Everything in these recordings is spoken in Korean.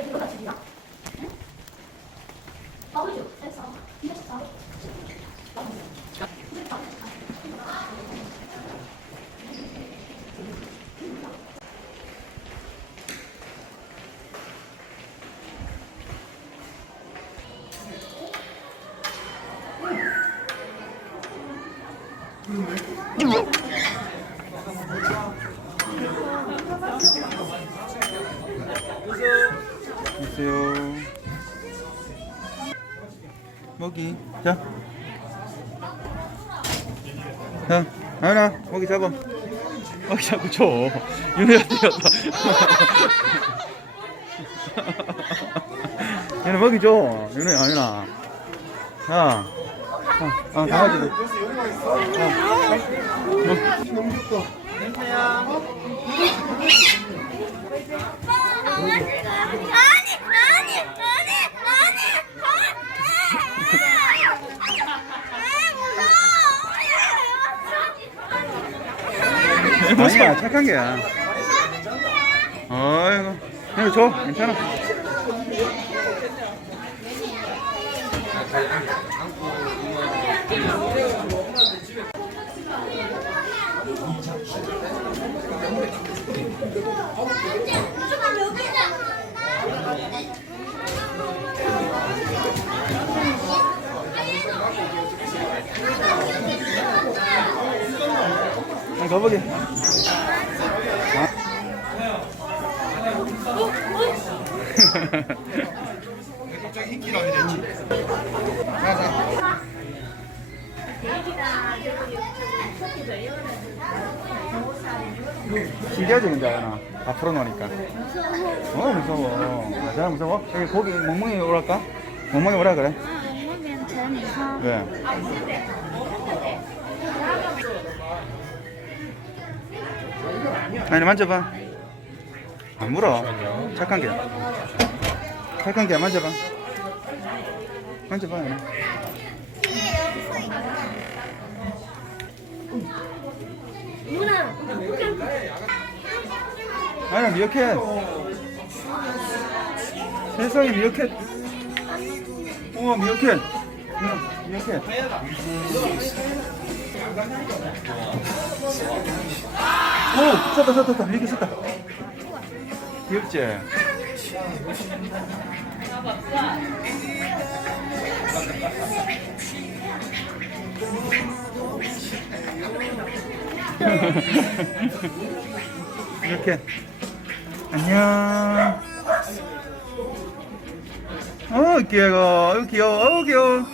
이거다 집이야. 나오죠. 됐어. 됐어. 음. 먹이. 자. 자, 아연아, 먹이 잡아. 먹이 잡고 줘. 윤혜야 뛰었다. 얘는 먹이 줘. 윤혜, 아연아. 자. 아, 아, 강아지들. 아니 아니 아니 아니야, 착한 게야. 어이구. 그냥 줘. 괜찮아. 아, 가보게. 신기하지 근데 하나. 다 풀어놓으니까. 어 무서워. 맞아 무서워? 여기 고기 멍멍이 오랄까? 멍멍이 오라 그래. 먹으면 제일 무서워 왜? 아니 만져봐 안 물어. 착한 게. 착한 게 만져봐. 만져봐 아니. 아니야 미어캣 세상에 미어캣 우와 미어캣 응, 미어캣 오 섰다 섰다 섰다. 미어캣 섰다 귀엽지? 이렇게. 안녕. 어 귀여워. 어 귀여워. 어 귀여워.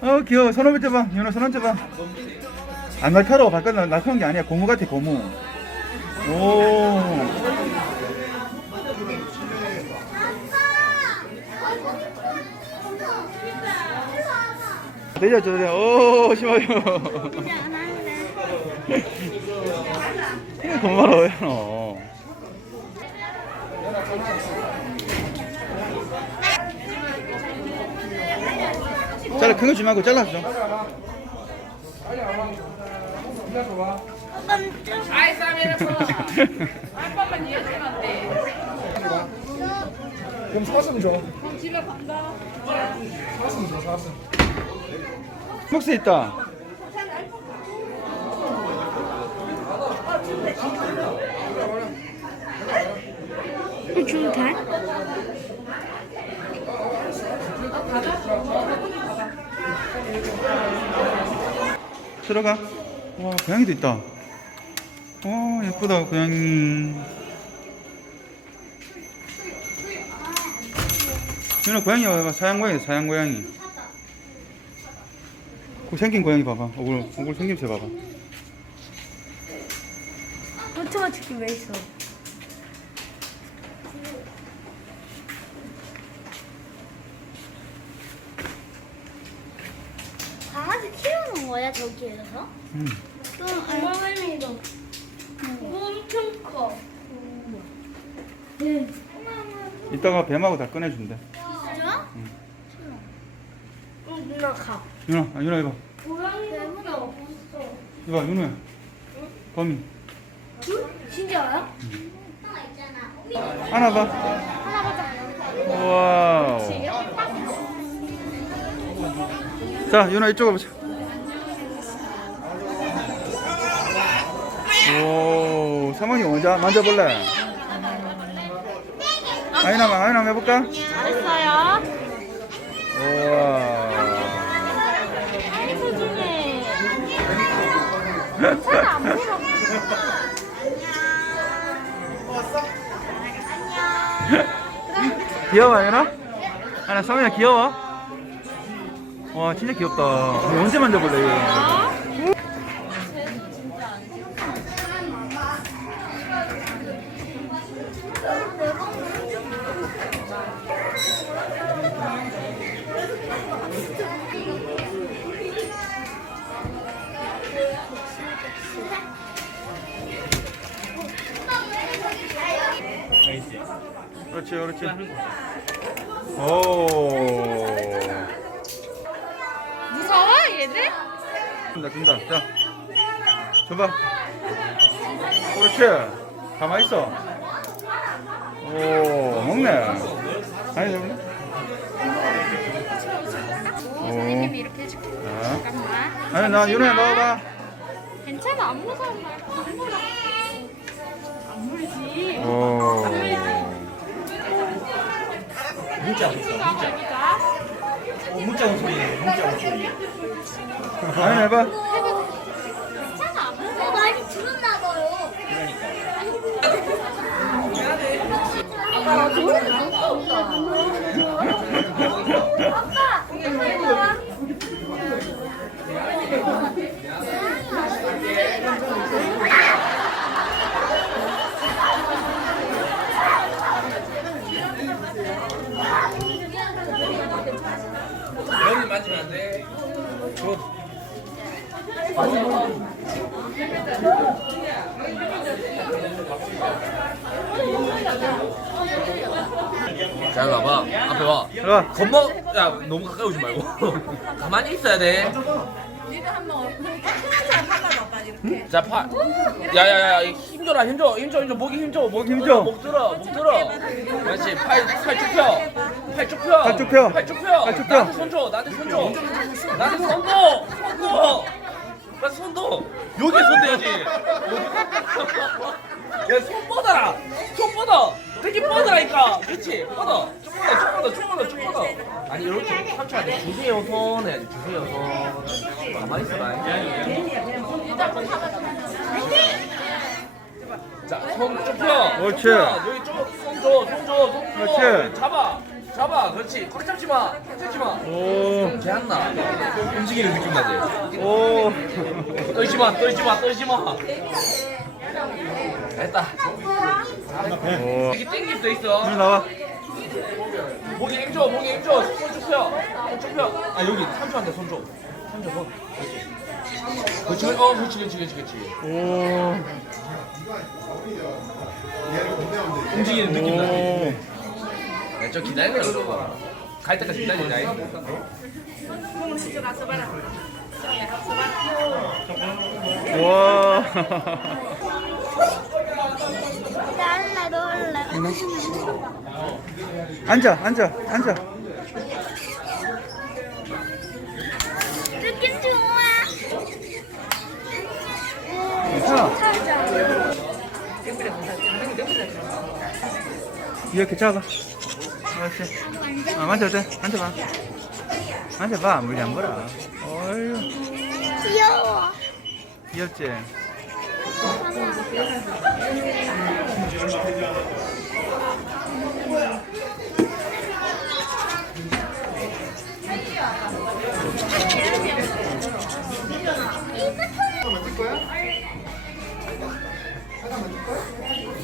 어 귀여워. 손 한번 잡아 윤호 손 한번 잡아 안 날카로워. 발끝 날- 날카로운 게 아니야. 고무 같아 고무. 오 내려 저래 오 심하요 고마워 왜 너. 잘라 큰거 주지 말고 잘라줘 Ai sabe era falar. Ai, papai, nie jest 그럼 사슴 줘. 그럼 집에 간다. 사슴 줘, 사슴. 목스 있다. 좀 돼? 들어가. 와 고양이도 있다. 어 예쁘다 고양이. 윤아 고양이 봐봐 사양 고양이 사양 고양이 그 생긴 고양이 봐봐 얼굴 얼굴 생김새 봐봐 오토마틱이 왜 있어? 강아지 키우는 거야 저기에서? 음. 엄청 커. 네. 이따가 뱀하고 다 꺼내준대 싫어? 싫어. 응 누나 가. 윤아 아, 윤아 이봐. 고양이가 없어. 이봐 윤우야. 범이 진짜요? 안아봐. 와우. 자 윤아 이쪽으로 보자. 오 사모님 먼저 만져볼래? 아이나 아이나 해볼까? 잘했어요. 우와 괜찮아 안 물어. 귀여워 얘나? 아나 성현아 귀여워? 와 진짜 귀엽다 언제 만져볼래 이거 그렇지 그렇지. 오. 무서워 얘들? 준다 준다. 자 줘봐 그렇지. 가만히 있어. 오 먹네. 아니 잡네 선생님이 이렇게 해줄게. 자. 잠깐만. 아니 나 윤호야 넣어봐. 괜찮아 안 무서워 안 안 물지. 오 문자 친구가 먹이자. 문자 소리 문자 소리 아니 해봐 괜찮아. 많이 봐요. 저렇게 무섭다. 아빠 이거 봐. 머리 만지면 안 돼. 자, 봐봐. 앞에 봐. 들어가 겁먹, 야, 너무 가까이 오지 말고. 가만히 있어야 돼. 자, 팔. 야, 야, 야, 힘줘라, 힘줘, 힘줘, 힘줘, 목이 힘줘, 목 힘줘. 들어, 목 들어, 목 들어. 그렇지, 팔, 팔쭉 펴. 팔쭉 펴. 팔쭉 펴. 팔쭉 펴. 팔쭉 펴. 나한테 손 줘, 나한테 손 줘. 나한테 손 줘, 손 줘. 나 손도 여기 손 대야지. 야, 손 뻗어라. 손 뻗어. 되게 뻗어라니까. 그렇지. 뻗어. 쭉 뻗어, 쭉 뻗어, 쭉 뻗어, 쭉 뻗어. 아니 이렇게 삼촌 안 돼. 주세요 손 해야지. 주세요 손. 가만히 있어라. 자, 손쭉 펴. 펴. 여기 좀손 줘, 손 줘, 손 줘. 그렇지. 잡아. 잡아. 그렇지. 꽉 잡지 마. 꽉 잡지 마. 오 개안 나. 움직이는 느낌 나지? 오. 떨지 마, 떨지 마, 떨지 마. 됐다. 오. 여기 땡길 수 있어. 윤호 나와 목에 힘줘, 목에 힘줘. 손쭉 펴. 손쭉 펴. 아, 여기 삼촌한테 손 줘. 삼촌 손. 그렇지. 어, 그렇지, 그렇지, 그렇지, 그렇지. 오. 움직이는 느낌 나지? 오. 네, 저 기다려. 갈 때까지 기다리자. 와. 앉아, 앉아, 앉아. 느낌 좋아. 이렇게 잡아. 그렇지. 아, 만져도 돼. 만져봐. 만져봐. 물이 안 벌어. 어휴. 귀여워. 귀엽지? 만들 거야? 하나 거야?